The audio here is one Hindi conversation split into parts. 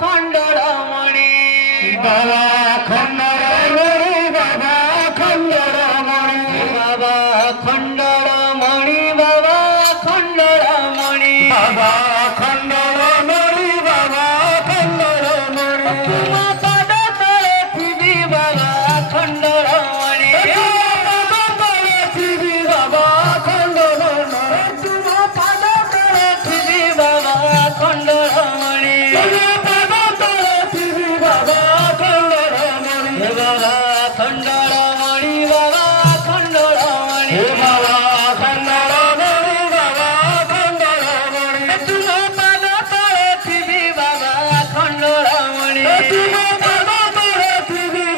खंडरमणि बाबा खंडरमणि बाबा खंडरमणि बाबा खंडरमणि बाबा खंडरमणि बाबा खंडरमणि बाबा खंडरमणि तुम पद तले थिबी बाबा खंडरमणि बाबा खंडरमणि तुम पद तले थिबी बाबा खंडरमणि बाबा खंडरमणि बाबा खंडरमणि बाबा खंडरमणि बाबा खंडरमणि बाबा खंडरमणि तुम पद तले थिबी बाबा खंडरमणि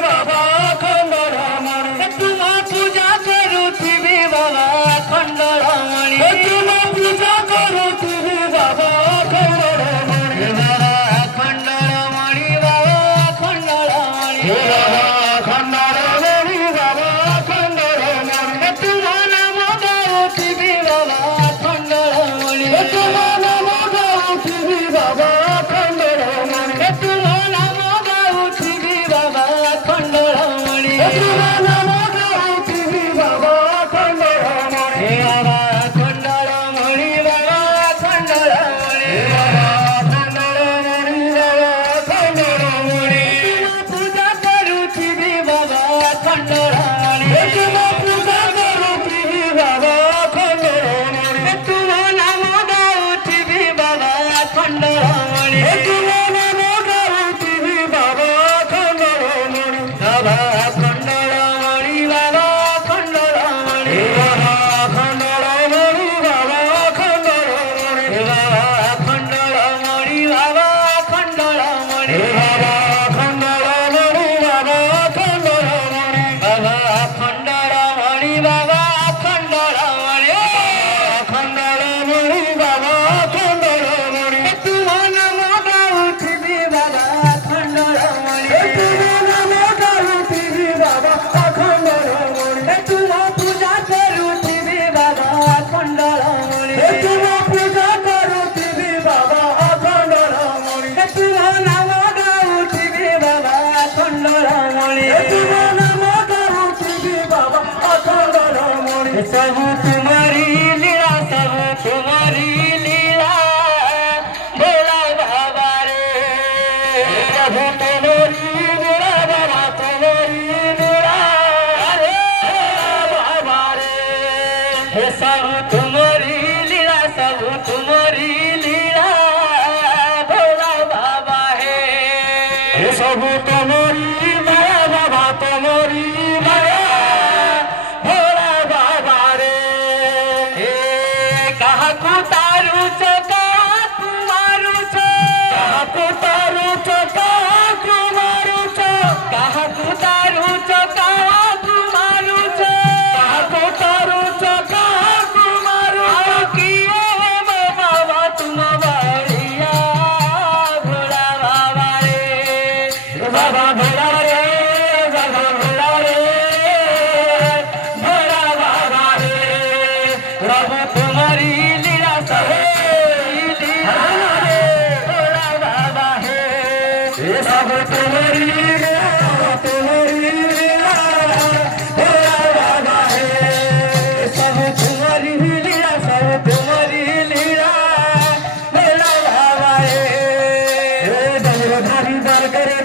बाबा खंडरमणि तुम पूजा करुथिबी बाबा खंडरमणि तुम पूजा करुथिबी बाबा खंडरमणि बाबा खंडरमणि बाबा खंडरमणि बाबा खंडरमणि बाबा खंडरमणि तुम नाम गाउथिबी बाबा खंडरमणि तुम नाम गाउथिबी बाबा खंडरमणि तुम नाम गाउथिबी बाबा खंडरमणि तुम नाम गाउथिबी बाबा खंडरमणि बाबा खंडरमणि बाबा खंडरमणि खंडरमणि बाबा खंडरमणि पूजा करुथिबी बाबा खंडरमणि तुम पूजा करुथिबी बाबा खंडरमणि तुम नाम गाउथिबी बाबा खंडरमणि तुम नाम गाउथिबी बाबा खंडरमणि बाबा खंडरमणि बाबा खंडरमणि बाबा खंडरमणि बाबा खंडरमणि बाबा खंडरमणि बाबा खंडरमणि बाबा खंडरमणि बाबा खंडरमणि बाबा खंडरमणि बाबा खंडरमणि खंडरमणि बाबा खंडरमणि तुम नाम गाउथिबी बाबा खंडरमणि तुम नाम गाउथिबी बाबा खंडरमणि तुम पूजा करुथिबी बाबा खंडरमणि तुम पूजा करुथिबी बाबा खंडरमणि तुम नाम गाउथिबी बाबा खंडरमणि तुम नाम गाउथिबी बाबा खंडरमणि सब तुम्हारी लीला सब तुम्हारी लीला भोला बाबा रे प्रभु तुम्हारी लीला बाबा तुम्हारी लीला अरे बाबा रे सब तुम्हारी लीला सब तुम्हारी लीला भोला बाबा है हे सब तुम्हारी माया बाबा तुम्हारी माया भोला बाबा रे ए कहा को तारू छो कहा कुमारू छो कहा को तारू छो कहा कुमारू छो कहा को तारू छो कहा कुमारू छो कहा को तारू छो कहा कुमारू आओ किए बाबा तुम बढ़िया भोला बाबा रे बाबा भोला रे बाबा भोला रे भोला बाबा रे प्रभु तुम्हारी लीला सब लीला रे भोला बाबा है ये सब तुम्हारी लीला तुम्हारी लीला भोला बाबा है सब तुम्हारी लीला सब तुम्हारी लीला भोला बाबा है हे डमरू धारी बाल करे